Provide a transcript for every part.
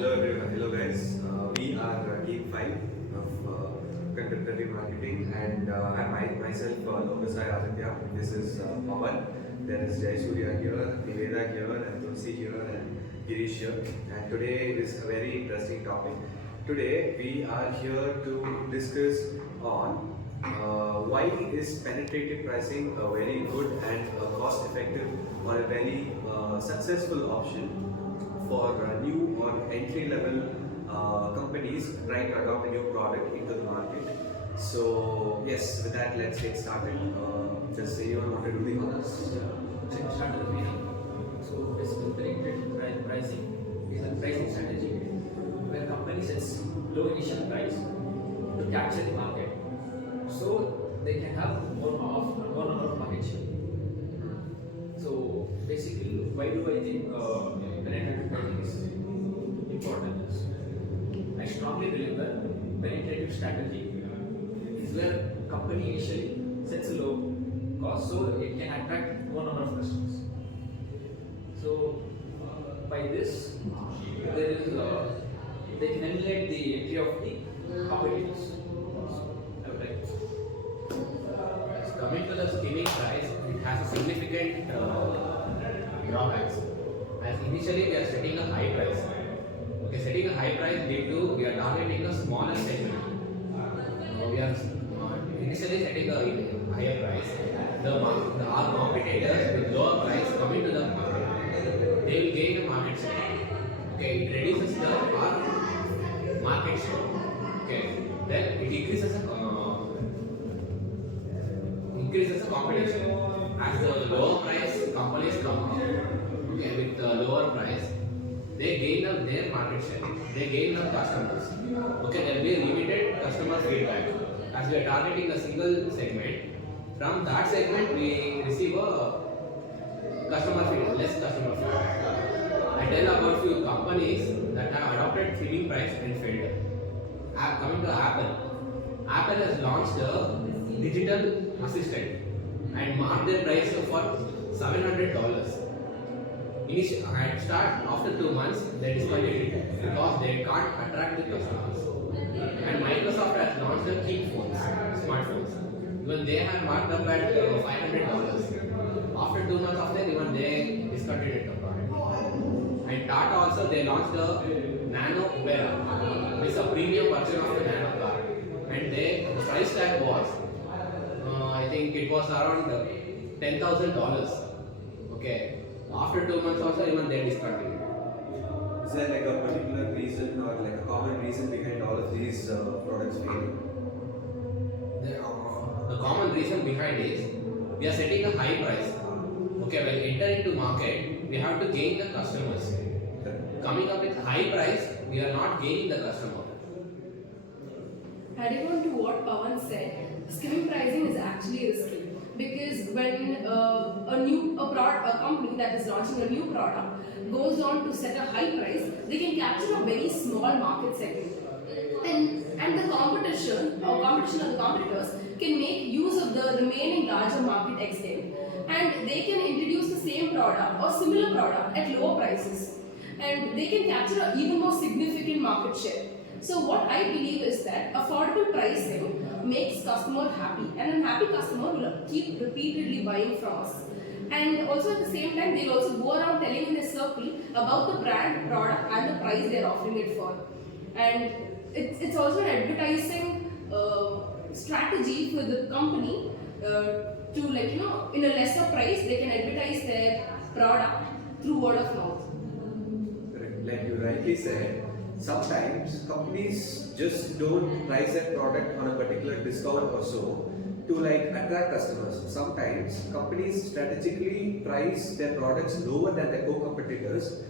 Hello everyone, hello guys. We are team 5 of Penetrative Marketing and I'm myself Lokasai Aditya. This is Pawan. There is Jayasuriya here, Niveda here, and Tulsi here, and Girish here. And today is a very interesting topic. Today we are here to discuss on why is penetrative pricing a very good and cost effective or a very successful option for new or entry level companies trying to adopt a new product into the market. So yes, with that let's get started. Does anyone want to do the honors? Let's start with the beginning. So basically penetrative pricing is a pricing strategy where company sets low initial price to capture the market so they can have more number of market share. So basically, why do I think penetrative pricing is important? I strongly believe that penetrative strategy is where company initially sets a low cost so it can attract more number of customers. So by this, there is they can emulate the entry of the competitors. I would like to. Coming to the skimming price, it has a significant drawbacks. As initially we are setting a high price. Okay, setting a high price due to we are targeting a smaller segment. We are initially setting a higher price. Our competitors with lower price coming to the market, they will gain a market share. Okay, it reduces our market share. Okay, then it increases the competition. As the lower price companies come up, okay, with the lower price, they gain up their market share. They gain up customers. Okay, there will be limited customer feedback. As we are targeting a single segment, from that segment we receive a customer feedback, less customer feedback. I tell about few companies that have adopted skimming price and failed. Coming to Apple, Apple has launched a digital assistant and marked their price for $700. At start, after 2 months, they discontinued it because they can't attract the customers. And Microsoft has launched the Keep phones, smartphones. Even they have marked up at $500. After 2 months after, even they discontinued the product. And Tata also they launched the Nano Ubera. It's a premium version of the Nano car. And the price tag was, I think it was around $10,000. Okay. After 2 months also, even they discontinued. Is there like a particular reason or like a common reason behind all of these products failing? The common reason behind is we are setting a high price. Okay, when we enter into market, we have to gain the customers. Coming up with high price, we are not gaining the customer. Adding on to what Pawan said, skimming pricing is actually risky because when a company that is launching a new product goes on to set a high price, they can capture a very small market segment, and the competition of the competitors can make use of the remaining larger market extent, and they can introduce the same product or similar product at lower prices, and they can capture an even more significant market share. So what I believe is that affordable pricing makes customer happy, and a happy customer will keep repeatedly buying from us. And also at the same time, they'll also go around telling in their circle about the brand, product, and the price they're offering it for. And it's also an advertising strategy for the company to, like, in a lesser price, they can advertise their product through word of mouth. Correct. Like you rightly said, sometimes companies just don't price their product on a particular discount or so to like attract customers. Sometimes companies strategically price their products lower than their co-competitors.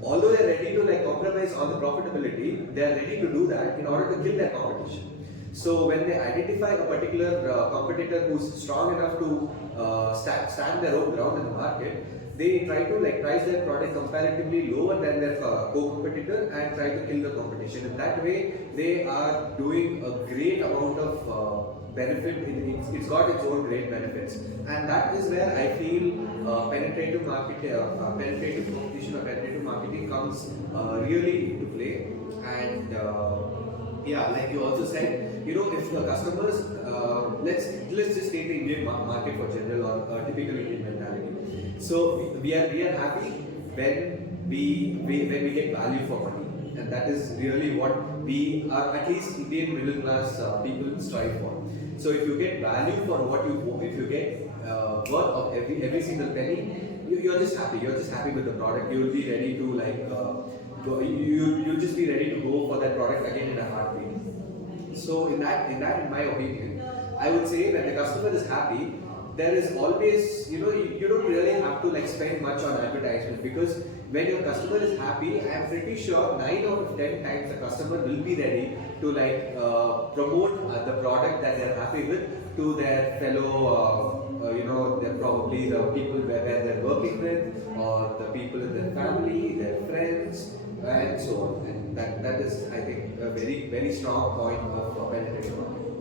Although they're ready to like compromise on the profitability, they're ready to do that in order to kill their competition. So when they identify a particular competitor who's strong enough to stand their own ground in the market, they try to like price their product comparatively lower than their co-competitor and try to kill the competition. In that way, they are doing a great amount of benefit. It's got its own great benefits, and that is where I feel penetrative competition or penetrative marketing comes really into play. And yeah, like you also said, you know, if the customers, let's just take the Indian market for general, or typical Indian mentality. So we are happy when when we get value for money, and that is really what we are, at least Indian middle class people strive for. So if you get value for what if you get worth of every single penny, you're just happy. You're just happy with the product. You'll be ready to like you'll just be ready to go for that product again in a heartbeat. So in my opinion, I would say that the customer is happy. There is always, you don't really have to like spend much on advertisement, because when your customer is happy, I am pretty sure 9 out of 10 times the customer will be ready to like promote the product that they're happy with to their fellow, they're probably the people where they're working with, or the people in their family, their friends, and so on. And that is, I think, a very, very strong point of penetrating marketing.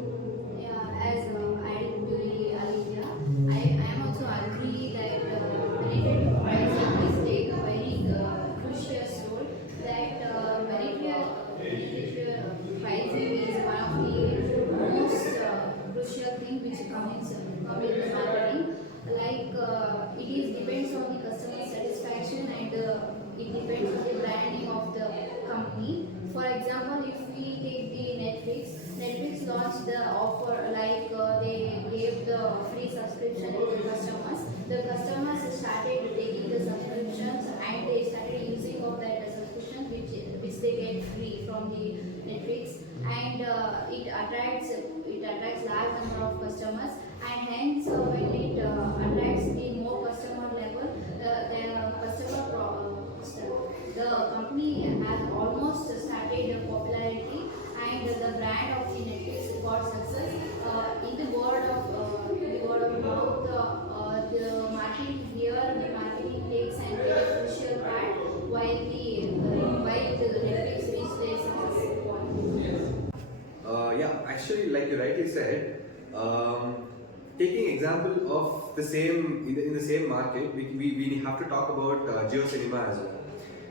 Yeah, as I really Alivia, I am also agree that penetrative pricing is take a very crucial role. That penetrative pricing is one of the most crucial thing which comes in the marketing. Like it is depends on the customer satisfaction, and it depends on the branding of the company. For example, if we take the Netflix launched the offer, like they gave the free subscription to the customers. The customers started taking the subscriptions, and they started using of that subscription which they get free from the Netflix, and it attracts large number of customers, and hence when it attracts the more customer level, the company has almost started the popularity, and the brand of the Netflix got success. In the word of mouth, the marketing takes an very crucial part while the Netflix reached their success point. Yeah, actually, like you rightly said, taking example of the same in the same market, we have to talk about Geo Cinema as well.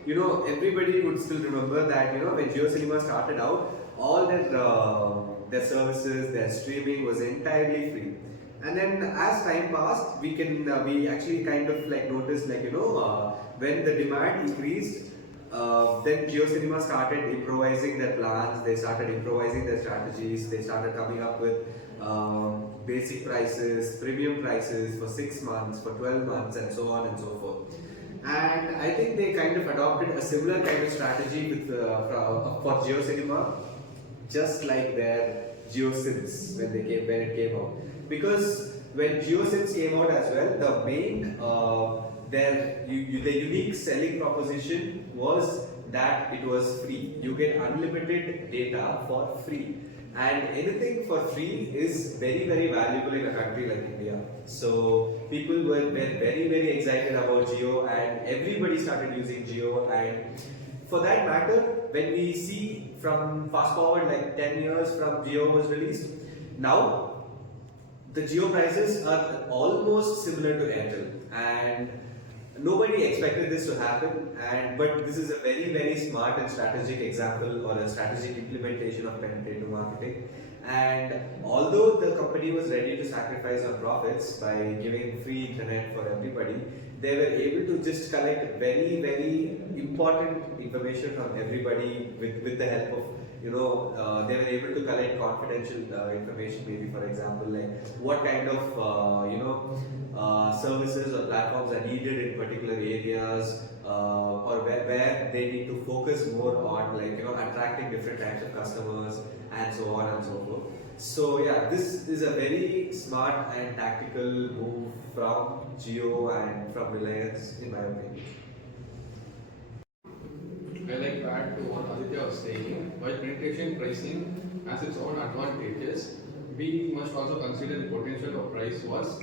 You know, everybody would still remember that, when Geo Cinema started out, all their services, their streaming was entirely free. And then as time passed, we actually kind of like noticed, like, when the demand increased, then Geo Cinema started improvising their plans, they started improvising their strategies, they started coming up with basic prices, premium prices for 6 months, for 12 months, and so on and so forth. And I think they kind of adopted a similar kind of strategy with for Geo Cinema, just like their GeoSims when it came out. Because when GeoSims came out as well, the main the unique selling proposition was that it was free. You get unlimited data for free, and anything for free is very, very valuable in a country like India. So people were very, very excited about Geo, and everybody started using Geo. And for that matter, when we see from fast forward like 10 years from Geo was released, now the Geo prices are almost similar to Airtel, and nobody expected this to happen. But this is a very, very smart and strategic example, or a strategic implementation of penetrative marketing. And although the company was ready to sacrifice on profits by giving free internet for everybody, they were able to just collect very, very important information from everybody with the help of, they were able to collect confidential information, maybe for example, like what kind of, services or platforms are needed in particular areas, or where they need to focus more on, like, attracting different types of customers, and so on and so forth. So yeah, this is a very smart and tactical move from Geo and from Reliance, in my opinion. I like to add to what Aditya was saying. While penetration pricing has its own advantages, we must also consider the potential of price wars.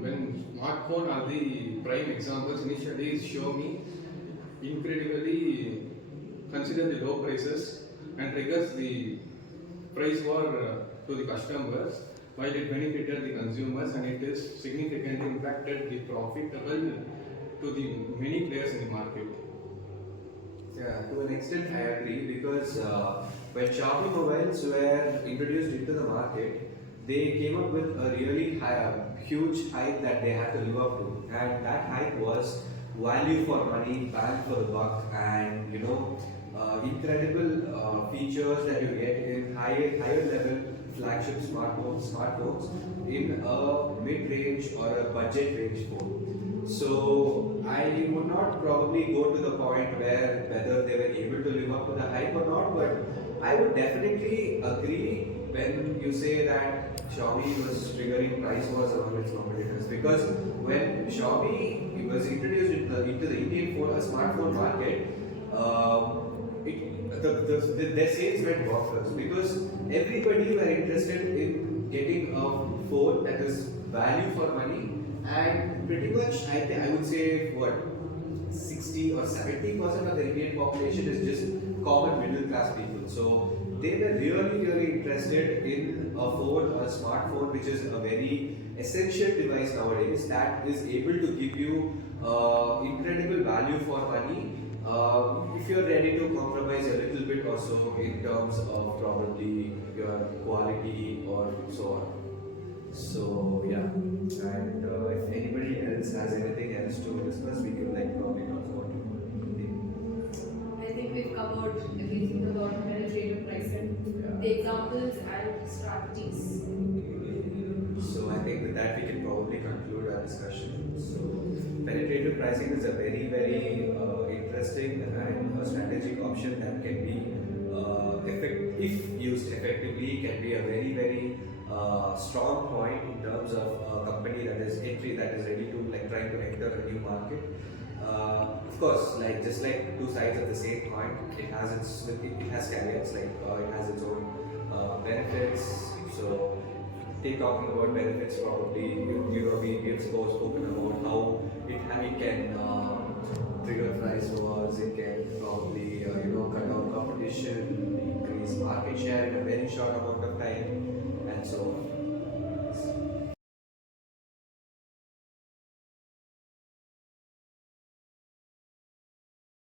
When smartphone are the prime examples, initially Xiaomi incredibly consider the low prices and triggers the price war to the customers. while it benefited the consumers and it is significantly impacted the profitable to the many players in the market. Yeah, to an extent I agree because when Xiaomi mobiles were introduced into the market, they came up with a really huge hype that they had to live up to, and that hype was value for money, bang for the buck, and incredible features that you get in higher level flagship smartphones in a mid range or a budget range phone. So I would not probably go to the point where whether they were able to live up to the hype or not, but I would definitely agree when you say that Xiaomi was triggering price wars among its competitors, because when Xiaomi was introduced into the Indian smartphone market, their sales went bonkers because everybody were interested in getting a phone that is value for money, and pretty much I would say what 60 or 70% of the Indian population is just common middle class people. So they were really interested in a phone or a smartphone which is a very essential device nowadays that is able to give you incredible value for money if you're ready to compromise a little bit or so in terms of probably your quality or so on. So yeah, and if anybody else has anything else to discuss, we can probably talk about it. I think we've covered everything about penetrative pricing, Yeah. the examples and strategies. So I think with that we can probably conclude our discussion. So penetrative pricing is a very interesting and a strategic option that can be if used effectively, can be a very strong point in terms of a company that is ready to trying to enter a new market. Of course, just like two sides of the same coin, it has caveats, it has its own benefits. So talking about benefits, probably we have spoken about how it can trigger price wars. It can probably cut down competition, increase market share in a very short amount of time.